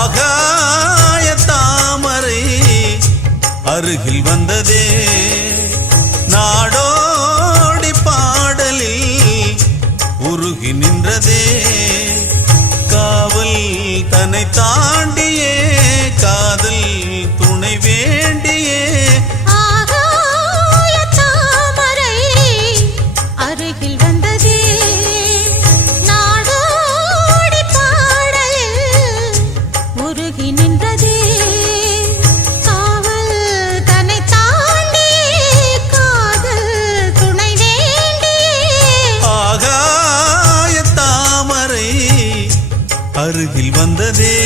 ஆகாய தாமரை அருகில் வந்ததே நாடோடி பாடலில் உருகி நின்றதே காவல் தன்னை தாண்டியே காதல் துணை வேண்டியே ஆகாய தாமரை அருகில் வந்ததே நாடோடி பாடலில் உருகி நின்றதே காவல் தன்னை தாண்டியே காதல் துணை வேண்டியே ஆகாய தாமரை அருகில் வந்ததே